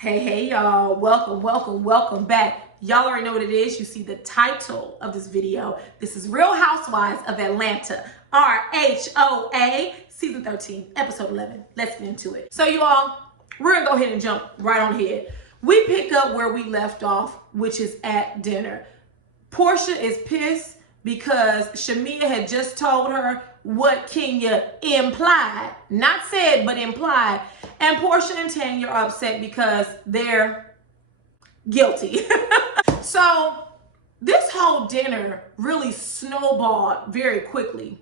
Hey, y'all. Welcome back. Y'all already know what it is. You see the title of this video. This is Real Housewives of Atlanta, RHOA, season 13, episode 11. Let's get into it. So you all, we're going to go ahead and jump right on ahead. We pick up where we left off, which is at dinner. Porsha is pissed because Shamea had just told her what Kenya implied, not said, but implied. And Porsha and Tanya are upset because they're guilty. So this whole dinner really snowballed very quickly.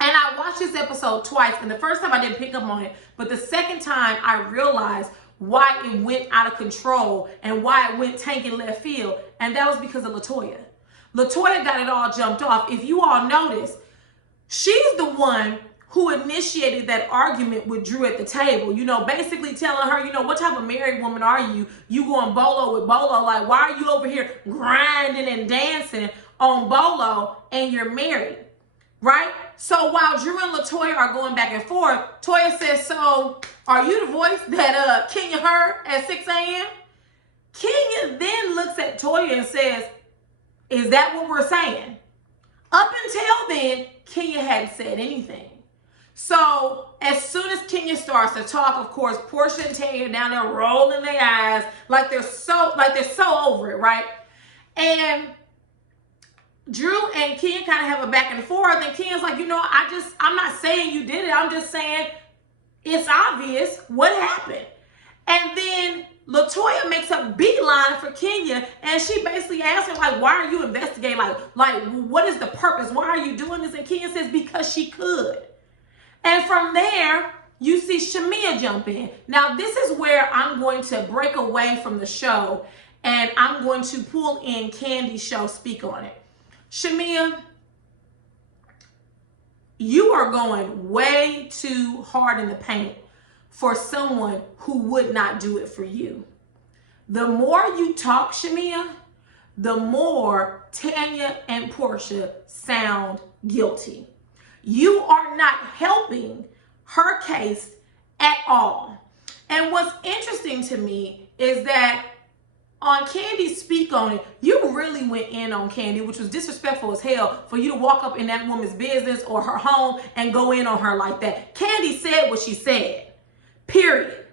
And I watched this episode twice, and the first time I didn't pick up on it, but the second time I realized why it went out of control and why it went tanking left field, and that was because of LaToya. LaToya got it all jumped off. If you all notice, she's the one who initiated that argument with Drew at the table, basically telling her, what type of married woman are you? You going bolo with bolo, like, why are you over here grinding and dancing on bolo and you're married, right? So while Drew and LaToya are going back and forth, Toya says, so are you the voice that Kenya heard at 6 a.m.? Kenya then looks at Toya and says, is that what we're saying? Up until then, Kenya hadn't said anything. So as soon as Kenya starts to talk, of course, Porsha and Tanya down there rolling their eyes like they're so over it, right? And Drew and Kenya kind of have a back and forth, and Kenya's like, I'm not saying you did it. I'm just saying it's obvious what happened. And then LaToya makes a beeline for Kenya, and she basically asks her, like, why are you investigating? Like, what is the purpose? Why are you doing this? And Kenya says, because she could. And from there, you see Shamea jump in. Now, this is where I'm going to break away from the show, and I'm going to pull in Kandi's show, speak on it. Shamea, you are going way too hard in the paint for someone who would not do it for you. The more you talk, Shamea, the more Tanya and Porsha sound guilty. You are not helping her case at all. And what's interesting to me is that on Kandi's speak on it, you really went in on Kandi, which was disrespectful as hell for you to walk up in that woman's business or her home and go in on her like that. Kandi said what she said. Period.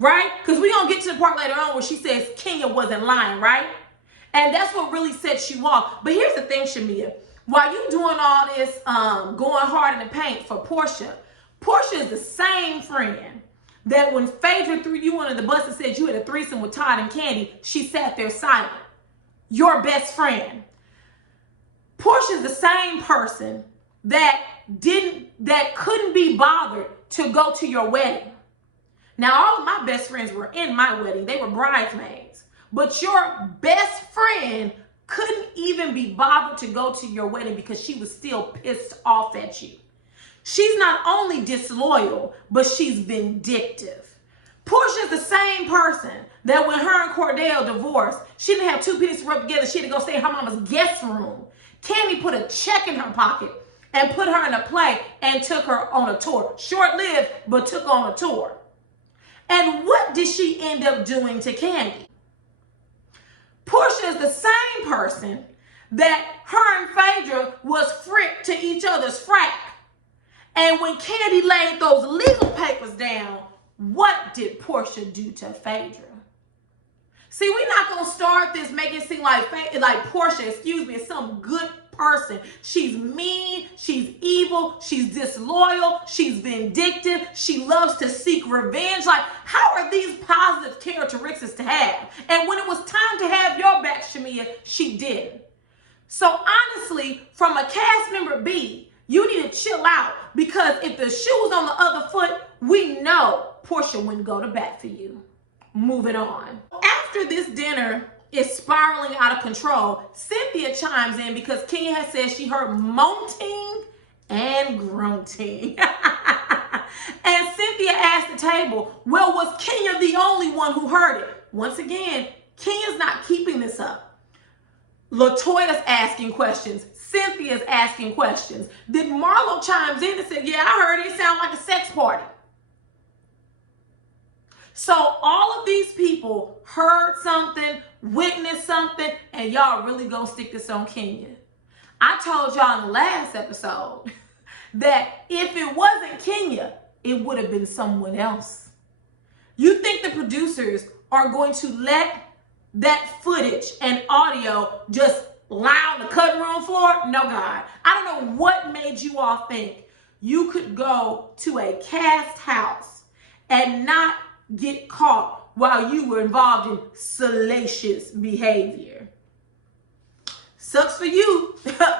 Right? Because we're going to get to the part later on where she says Kenya wasn't lying, right? And that's what really sets you off. But here's the thing, Shamea. While you doing all this going hard in the paint for Porsha is the same friend that when Phaedra threw you under the bus and said you had a threesome with Todd and Kandi, she sat there silent. Your best friend. Porsha is the same person that couldn't be bothered to go to your wedding. Now, all of my best friends were in my wedding. They were bridesmaids. But your best friend couldn't even be bothered to go to your wedding because she was still pissed off at you. She's not only disloyal, but she's vindictive. Porsha is the same person that when her and Cordell divorced, she didn't have two pennies to rub together. She had to go stay in her mama's guest room. Kandi put a check in her pocket and put her in a plane and took her on a tour. Short-lived, but took on a tour. And what did she end up doing to Kandi? Porsha is the same person that her and Phaedra was frick to each other's frack. And when Kandi laid those legal papers down, what did Porsha do to Phaedra? See, we're not going to start this making it seem like Porsha, is some good person. She's mean, she's evil, she's disloyal, she's vindictive, she loves to seek revenge. Like, how are these positive characteristics to have? And when it was time to have your back, Shamea, she didn't. So honestly, from a cast member B, you need to chill out, because if the shoe was on the other foot, we know Porsha wouldn't go to bat for you. Moving on. After this dinner is spiraling out of control, Cynthia chimes in because Kenya has said she heard moaning and grunting. And Cynthia asked the table, well, was Kenya the only one who heard it? Once again, Kenya's not keeping this up. LaToya's asking questions. Cynthia's asking questions. Then Marlo chimes in and said, yeah, I heard it sound like a sex party. So all of these people heard something, witnessed something, and y'all really gonna stick this on Kenya. I told y'all in the last episode that if it wasn't Kenya, it would have been someone else. You think the producers are going to let that footage and audio just lie on the cutting room floor? No, God. I don't know what made you all think you could go to a cast house and not get caught while you were involved in salacious behavior. Sucks for you,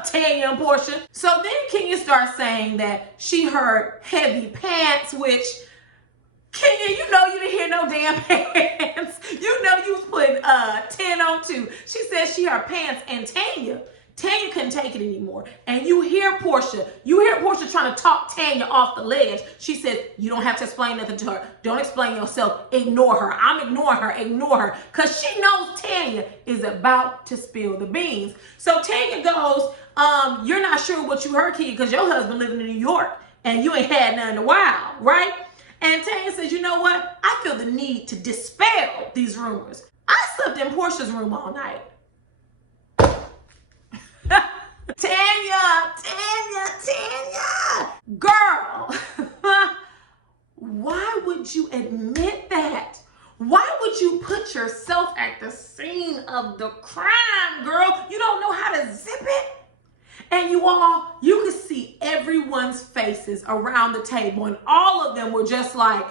Tanya and Porsha. So then Kenya starts saying that she heard heavy pants, which, Kenya, you know you didn't hear no damn pants. You know you was putting 10 on 2. She said she heard pants, and Tanya couldn't take it anymore. And you hear Porsha trying to talk Tanya off the ledge. She said, you don't have to explain nothing to her. Don't explain yourself. Ignore her. I'm ignoring her. Ignore her. Because she knows Tanya is about to spill the beans. So Tanya goes, you're not sure what you heard, Kenya, because your husband living in New York and you ain't had none in a while, right? And Tanya says, you know what? I feel the need to dispel these rumors. I slept in Porsha's room all night. Tanya! Girl, why would you admit that? Why would you put yourself at the scene of the crime, girl? You don't know how to zip it? And you could see everyone's faces around the table, and all of them were just like,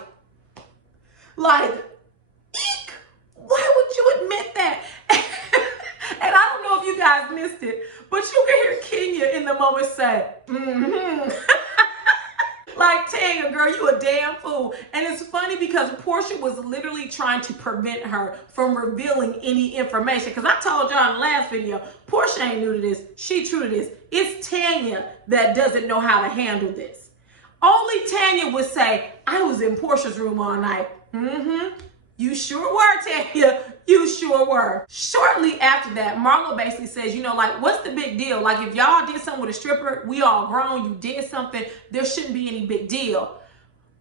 eek, why would you admit that? And I don't know if you guys missed it, but you can hear Kenya in the moment say, Like, Tanya, girl, you a damn fool. And it's funny because Porsha was literally trying to prevent her from revealing any information. Because I told y'all in the last video, Porsha ain't new to this. She true to this. It's Tanya that doesn't know how to handle this. Only Tanya would say, I was in Porsha's room all night. You sure were, Tanya. You sure were. Shortly after that, Marlo basically says, what's the big deal? Like, if y'all did something with a stripper, we all grown, you did something, there shouldn't be any big deal.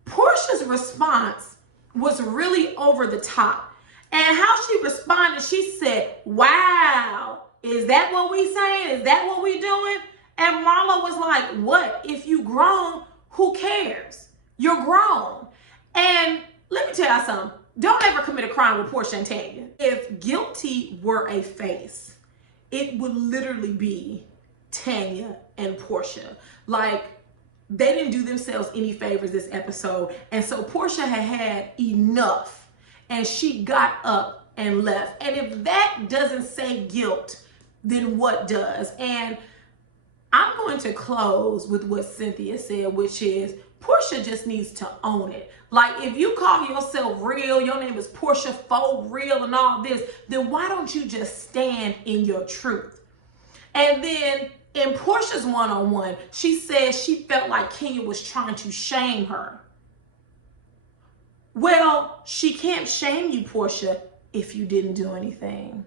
Porsha's response was really over the top. And how she responded, she said, wow, is that what we saying? Is that what we doing? And Marlo was like, what? If you grown, who cares? You're grown. And let me tell you something. Don't ever commit a crime with Porsha and Tanya. If guilty were a face, it would literally be Tanya and Porsha. Like, they didn't do themselves any favors this episode. And so Porsha had enough, and she got up and left. And if that doesn't say guilt, then what does? And I'm going to close with what Cynthia said, which is Porsha just needs to own it. Like, if you call yourself real, your name is Porsha Faux Real and all this, then why don't you just stand in your truth? And then in Porsha's one-on-one, she said she felt like Kenya was trying to shame her. Well, she can't shame you, Porsha, if you didn't do anything.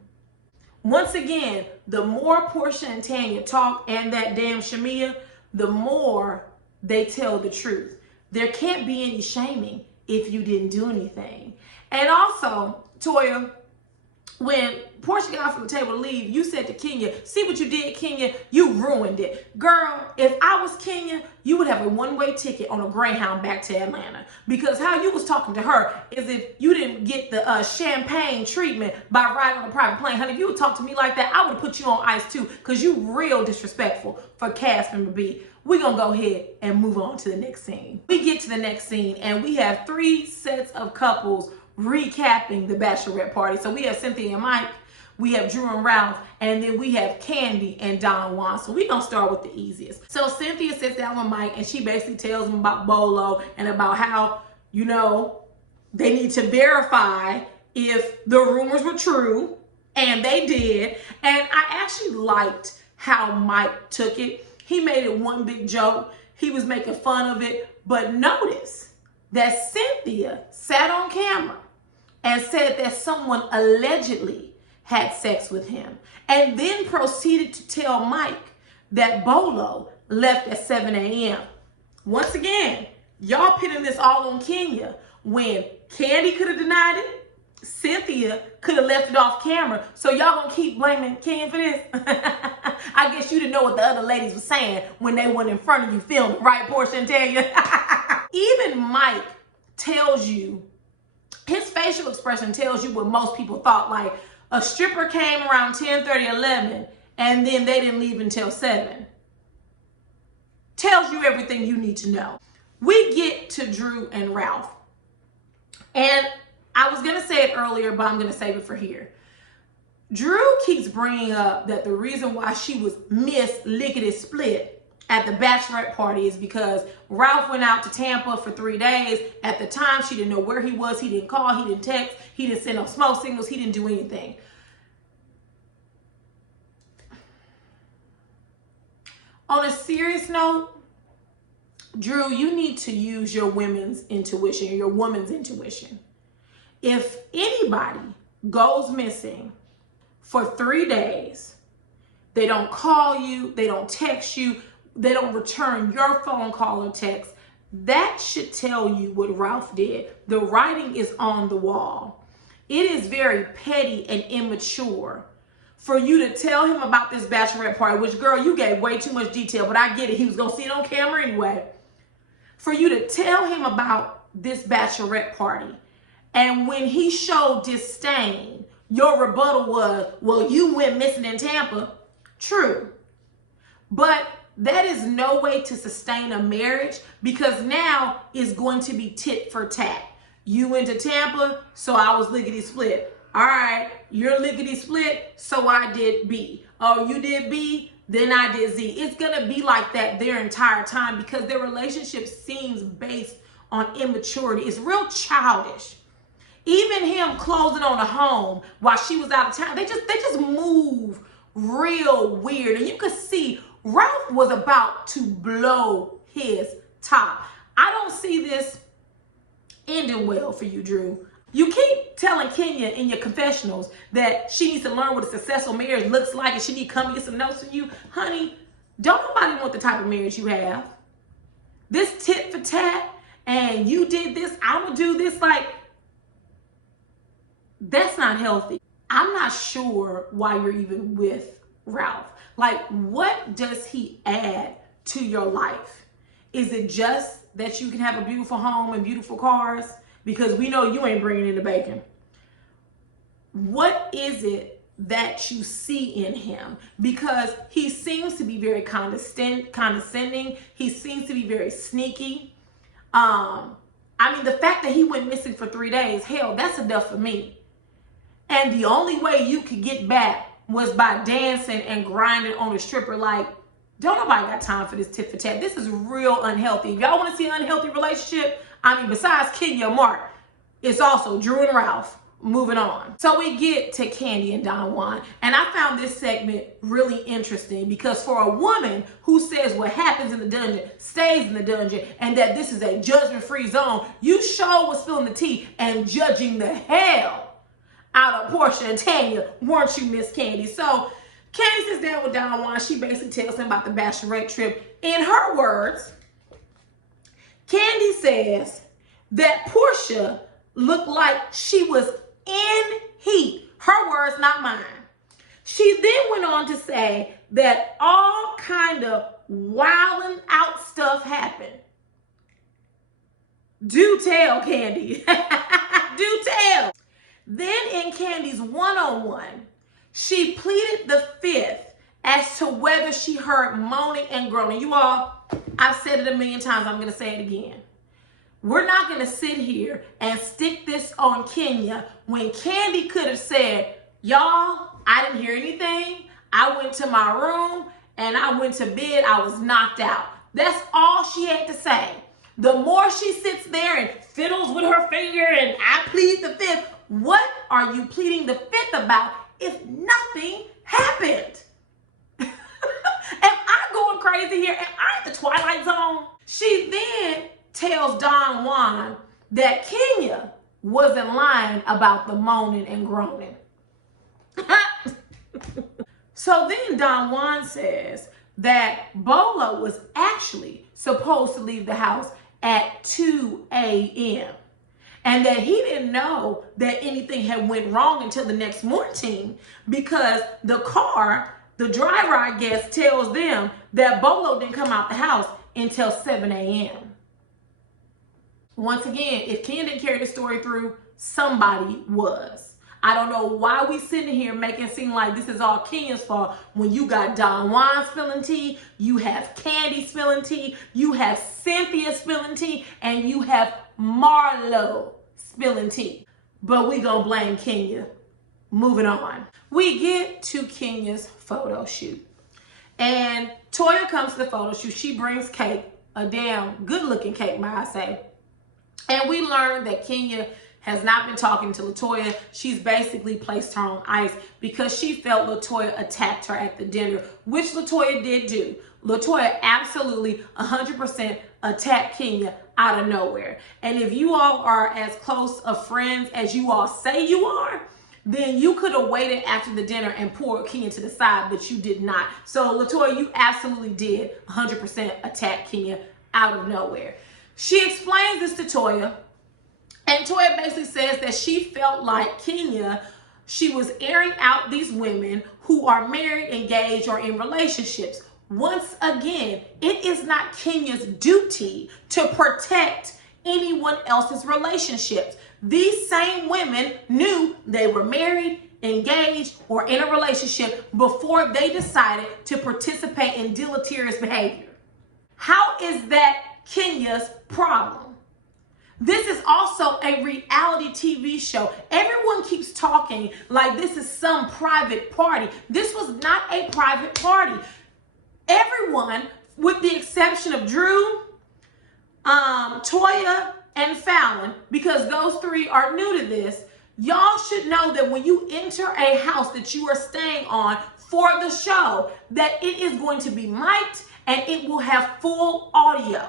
Once again, the more Porsha and Tanya talk and that damn Shamia, the more they tell the truth. There can't be any shaming if you didn't do anything. And also, Toya, when Porsha got off from the table to leave, you said to Kenya, see what you did, Kenya? You ruined it. Girl, if I was Kenya, you would have a one-way ticket on a Greyhound back to Atlanta. Because how you was talking to her is if you didn't get the champagne treatment by riding on a private plane. Honey, if you would talk to me like that, I would have put you on ice too, because you real disrespectful for cast member B. We're going to go ahead and move on to the next scene. We get to the next scene, and we have 3 sets of couples recapping the bachelorette party. So we have Cynthia and Mike, we have Drew and Ralph, and then we have Kandi and Don Juan. So we're going to start with the easiest. So Cynthia sits down with Mike, and she basically tells him about Bolo and about how, they need to verify if the rumors were true, and they did. And I actually liked how Mike took it. He made it one big joke. He was making fun of it. But notice that Cynthia sat on camera and said that someone allegedly had sex with him, and then proceeded to tell Mike that Bolo left at 7 a.m. Once again, y'all pitting this all on Kenya, when Kandi could have denied it. Cynthia could have left it off camera. So y'all gonna keep blaming Ken for this? I guess you didn't know what the other ladies were saying when they weren't in front of you filming, right, Porsha and Tanya? Even Mike tells you, his facial expression tells you what most people thought. Like, a stripper came around 10:30, 11, and then they didn't leave until 7. Tells you everything you need to know. We get to Drew and Ralph. And I was going to say it earlier, but I'm going to save it for here. Drew keeps bringing up that the reason why she was Miss Lickety Split at the bachelorette party is because Ralph went out to Tampa for 3 days. At the time, she didn't know where he was. He didn't call. He didn't text. He didn't send no smoke signals. He didn't do anything. On a serious note, Drew, you need to use your women's intuition, your woman's intuition. If anybody goes missing for 3 days, they don't call you, they don't text you, they don't return your phone call or text, that should tell you what Ralph did. The writing is on the wall. It is very petty and immature for you to tell him about this bachelorette party, which, girl, you gave way too much detail, but I get it. He was going to see it on camera anyway. For you to tell him about this bachelorette party, and when he showed disdain, your rebuttal was, well, you went missing in Tampa. True. But that is no way to sustain a marriage, because now it's going to be tit for tat. You went to Tampa, so I was lickety split. All right, you're lickety split, so I did B. Oh, you did B, then I did Z. It's going to be like that their entire time, because their relationship seems based on immaturity. It's real childish. Even him closing on a home while she was out of town, they just move real weird. And you could see Ralph was about to blow his top. I don't see this ending well for you, Drew. You keep telling Kenya in your confessionals that she needs to learn what a successful marriage looks like and she need to come and get some notes from you. Honey, don't nobody want the type of marriage you have. This tit for tat, and you did this, I'm gonna do this, like, that's not healthy. I'm not sure why you're even with Ralph. Like, what does he add to your life? Is it just that you can have a beautiful home and beautiful cars? Because we know you ain't bringing in the bacon. What is it that you see in him? Because he seems to be very condescending. He seems to be very sneaky. I mean, the fact that he went missing for 3 days, hell, that's enough for me. And the only way you could get back was by dancing and grinding on a stripper. Like, don't nobody got time for this tit for tat. This is real unhealthy. If y'all want to see an unhealthy relationship, I mean, besides Kenya and Mark, it's also Drew and Ralph. Moving on. So we get to Kandi and Don Juan. And I found this segment really interesting, because for a woman who says what happens in the dungeon stays in the dungeon and that this is a judgment-free zone, you sure was spilling the tea and judging the hell out of Porsha and Tanya, weren't you, Miss Kandi? So Kandi sits down with Don Juan. She basically tells him about the bachelorette trip. In her words, Kandi says that Porsha looked like she was in heat. Her words, not mine. She then went on to say that all kind of wilding out stuff happened. Do tell, Kandi. Do tell. Then in Kandi's one-on-one, she pleaded the fifth as to whether she heard moaning and groaning. You all, I've said it a million times. I'm going to say it again. We're not going to sit here and stick this on Kenya when Kandi could have said, y'all, I didn't hear anything. I went to my room and I went to bed. I was knocked out. That's all she had to say. The more she sits there and fiddles with her finger and I plead the fifth, what are you pleading the fifth about if nothing happened? Am I going crazy here? Am I at the Twilight Zone? She then tells Don Juan that Kenya wasn't lying about the moaning and groaning. So then Don Juan says that Bolo was actually supposed to leave the house at 2 a.m. and that he didn't know that anything had went wrong until the next morning, because the driver, I guess, tells them that Bolo didn't come out the house until 7 a.m. Once again, if Ken didn't carry the story through, somebody was. I don't know why we sitting here making it seem like this is all Kenya's fault when you got Don Juan spilling tea, you have Kandi spilling tea, you have Cynthia spilling tea, and you have Marlo spilling tea. But we gonna blame Kenya. Moving on. We get to Kenya's photo shoot. And Toya comes to the photo shoot. She brings cake, a damn good looking cake, might I say. And we learned that Kenya has not been talking to LaToya. She's basically placed her on ice because she felt LaToya attacked her at the dinner, which LaToya did do. LaToya absolutely 100% attacked Kenya out of nowhere. And if you all are as close of friends as you all say you are, then you could have waited after the dinner and poured Kenya to the side, but you did not. So LaToya, you absolutely did 100% attack Kenya out of nowhere. She explains this to Toya. And Toya basically says that she felt like Kenya, she was airing out these women who are married, engaged, or in relationships. Once again, it is not Kenya's duty to protect anyone else's relationships. These same women knew they were married, engaged, or in a relationship before they decided to participate in deleterious behavior. How is that Kenya's problem? This is also a reality TV show. Everyone keeps talking like this is some private party. This was not a private party. Everyone, with the exception of Drew, Toya, and Fallon, because those three are new to this, y'all should know that when you enter a house that you are staying on for the show, that it is going to be mic'd and it will have full audio.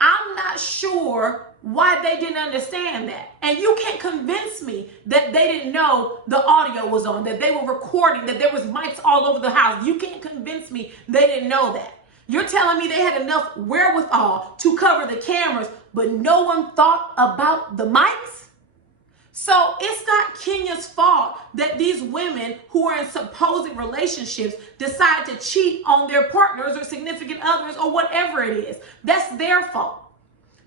I'm not sure why they didn't understand that. And you can't convince me that they didn't know the audio was on, that they were recording, that there was mics all over the house. You can't convince me they didn't know that. You're telling me they had enough wherewithal to cover the cameras, but no one thought about the mics? So it's not Kenya's fault that these women who are in supposed relationships decide to cheat on their partners or significant others or whatever it is. That's their fault.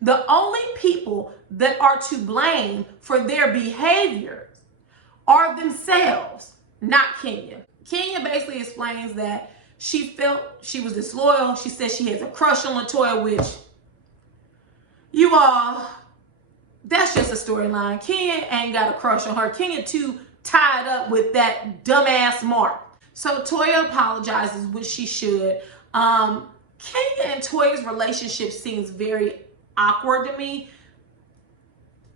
The only people that are to blame for their behavior are themselves, not Kenya. Kenya basically explains that she felt she was disloyal. She says she has a crush on LaToya, which you all, that's just a storyline. Kenya ain't got a crush on her. Kenya too tied up with that dumbass Mark. So Toya apologizes, which she should. Kenya and Toya's relationship seems very awkward to me.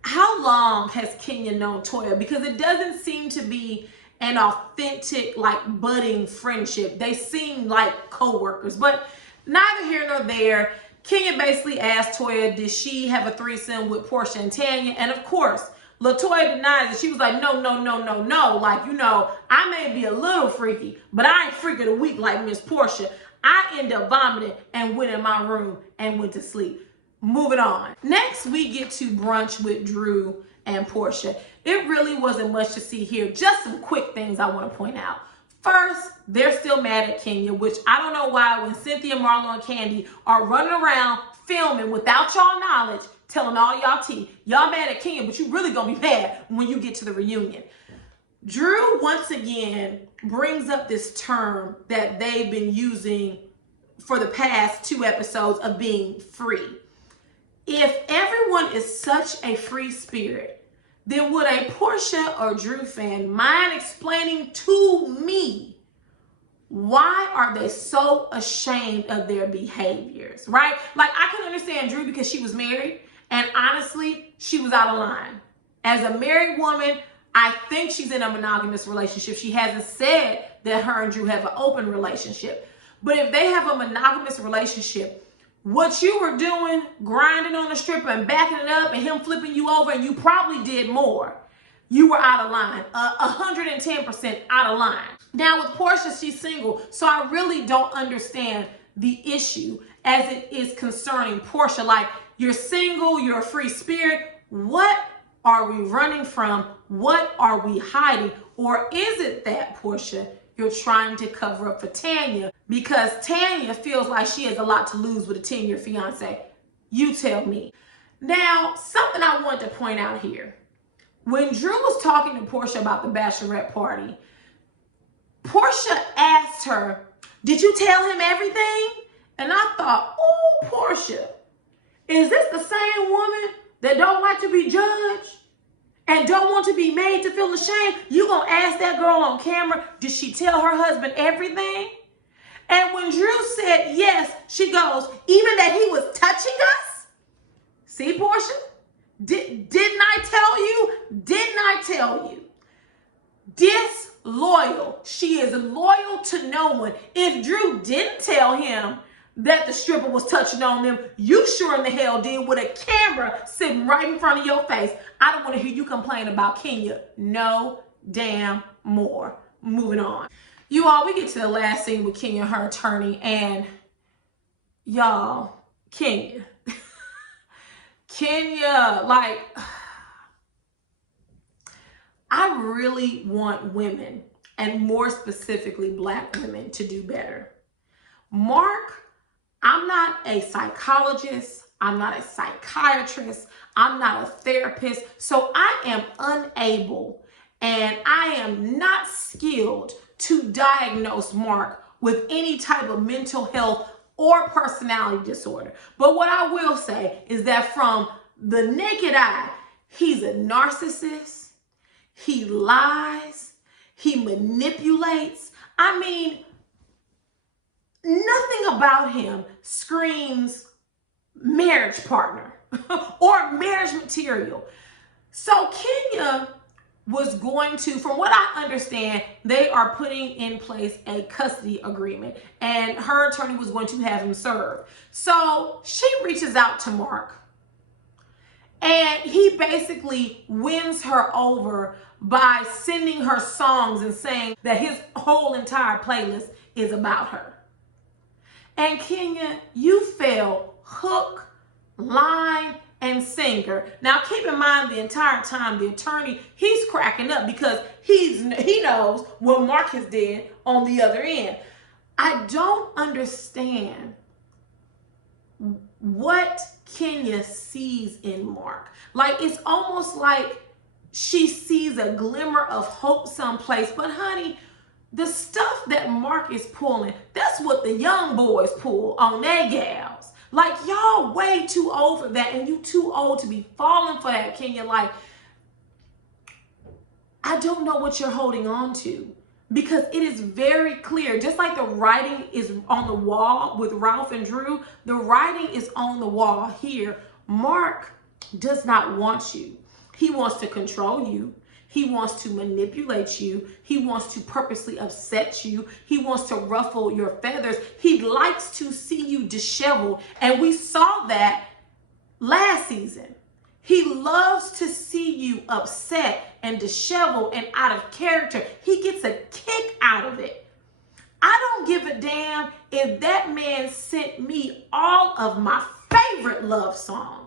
How long has Kenya known Toya? Because it doesn't seem to be an authentic, like, budding friendship. They seem like co-workers, but neither here nor there. Kenya basically asked Toya, did she have a threesome with Porsha and Tanya? And of course, LaToya denies it. She was like, no. Like, you know, I may be a little freaky, but I ain't freaky the week like Miss Porsha. I end up vomiting and went in my room and went to sleep. Moving on. Next, we get to brunch with Drew and Porsha. It really wasn't much to see here. Just some quick things I want to point out. First, they're still mad at Kenya, which I don't know why when Cynthia, Marlo, and Kandi are running around filming without y'all knowledge, telling all y'all tea. Y'all mad at Kenya, but you really gonna be mad when you get to the reunion. Drew, once again, brings up this term that they've been using for the past 2 episodes of being free. If everyone is such a free spirit, then would a Porsha or Drew fan mind explaining to me why are they so ashamed of their behaviors, right? Like, I can understand Drew because she was married, and honestly, she was out of line. As a married woman, I think she's in a monogamous relationship. She hasn't said that her and Drew have an open relationship. But if they have a monogamous relationship, what you were doing, grinding on the stripper and backing it up and him flipping you over, and you probably did more, you were out of line, 110% out of line. Now with Porsha, she's single, so I really don't understand the issue as it is concerning Porsha. Like, you're single, you're a free spirit. What are we running from? What are we hiding? Or is it that, Porsha, you're trying to cover up for Tanya because Tanya feels like she has a lot to lose with a 10-year fiance? You tell me. Now, something I want to point out here. When Drew was talking to Porsha about the bachelorette party, Porsha asked her, did you tell him everything? And I thought, oh, Porsha, is this the same woman that don't like to be judged and don't want to be made to feel ashamed? You gonna ask that girl on camera, did she tell her husband everything? And when Drew said yes, she goes, even that he was touching us? See, Porsha? Didn't I tell you? Didn't I tell you? Disloyal. She is loyal to no one. If Drew didn't tell him that the stripper was touching on them, you sure in the hell did, with a camera sitting right in front of your face. I don't want to hear you complain about Kenya no damn more. Moving on. You all, we get to the last scene with Kenya and her attorney, and y'all, Kenya, like, I really want women, and more specifically Black women, to do better. Mark, I'm not a psychologist, I'm not a psychiatrist, I'm not a therapist, so I am unable and I am not skilled to diagnose Mark with any type of mental health or personality disorder. But what I will say is that from the naked eye, he's a narcissist, he lies, he manipulates. I mean, nothing about him screams marriage partner or marriage material. So Kenya was going to, from what I understand, they are putting in place a custody agreement, and her attorney was going to have him served. So she reaches out to Mark, and he basically wins her over by sending her songs and saying that his whole entire playlist is about her. And Kenya, you fell hook, line, and sinker. Now keep in mind, the entire time the attorney, he's cracking up because he knows what Mark has did on the other end. I don't understand what Kenya sees in Mark. Like, it's almost like she sees a glimmer of hope someplace. But honey, the stuff that Mark is pulling, that's what the young boys pull on their gals. Like, y'all way too old for that, and you too old to be falling for that, Kenya. Like, I don't know what you're holding on to, because it is very clear, just like the writing is on the wall with Ralph and Drew, the writing is on the wall here. Mark does not want you. He wants to control you. He wants to manipulate you. He wants to purposely upset you. He wants to ruffle your feathers. He likes to see you disheveled. And we saw that last season. He loves to see you upset and disheveled and out of character. He gets a kick out of it. I don't give a damn if that man sent me all of my favorite love songs.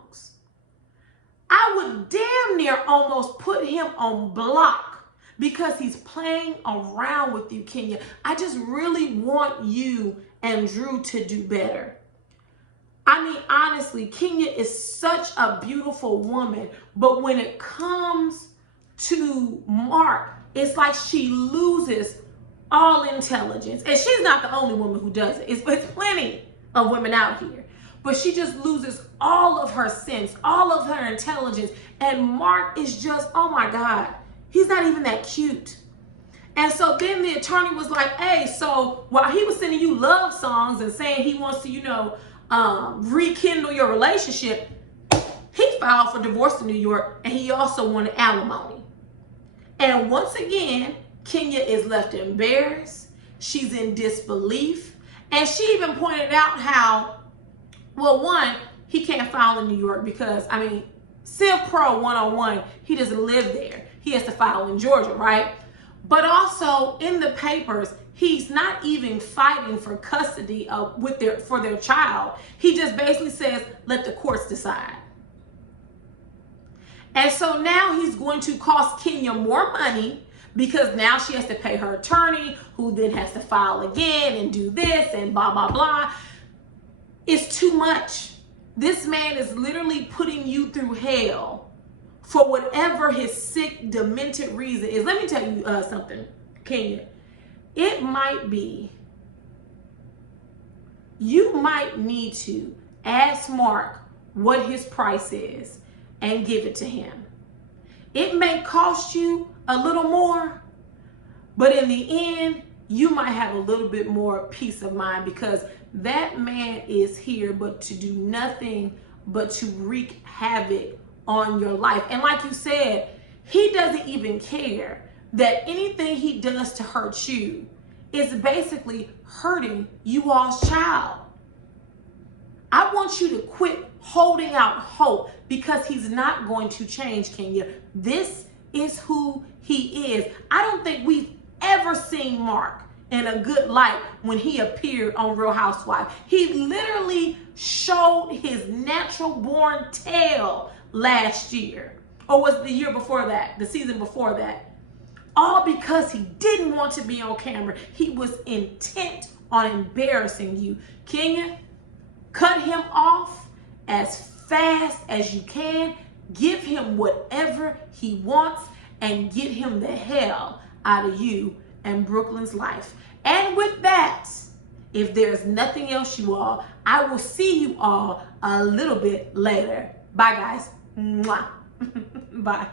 I would damn near almost put him on block because he's playing around with you, Kenya. I just really want you and Drew to do better. I mean, honestly, Kenya is such a beautiful woman, but when it comes to Mark, it's like she loses all intelligence. And she's not the only woman who does it. It's plenty of women out here. But she just loses all of her sense, all of her intelligence. And Mark is just, oh my God, he's not even that cute. And so then the attorney was like, hey, so while he was sending you love songs and saying he wants to, rekindle your relationship, he filed for divorce in New York, and he also wanted alimony. And once again, Kenya is left embarrassed. She's in disbelief. And she even pointed out how, well, one, he can't file in New York because, I mean, Civ Pro 101, he doesn't live there. He has to file in Georgia, right? But also in the papers, he's not even fighting for custody for their child. He just basically says, let the courts decide. And so now he's going to cost Kenya more money because now she has to pay her attorney, who then has to file again and do this and blah, blah, blah. It's too much. This man is literally putting you through hell for whatever his sick, demented reason is. Let me tell you something, Kenya. It might be, you might need to ask Mark what his price is and give it to him. It may cost you a little more, but in the end, you might have a little bit more peace of mind, because that man is here but to do nothing but to wreak havoc on your life. And like you said, he doesn't even care that anything he does to hurt you is basically hurting you all's child. I want you to quit holding out hope, because he's not going to change, Kenya. This is who he is. I don't think we've ever seen Mark in a good light when he appeared on Real Housewives. He literally showed his natural born tail last year, or was it the year before that, the season before that? All because he didn't want to be on camera. He was intent on embarrassing you. Kenya, cut him off as fast as you can. Give him whatever he wants and get him the hell out of you and Brooklyn's life. And with that, if there's nothing else, you all, I will see you all a little bit later. Bye, guys. Mwah. Bye.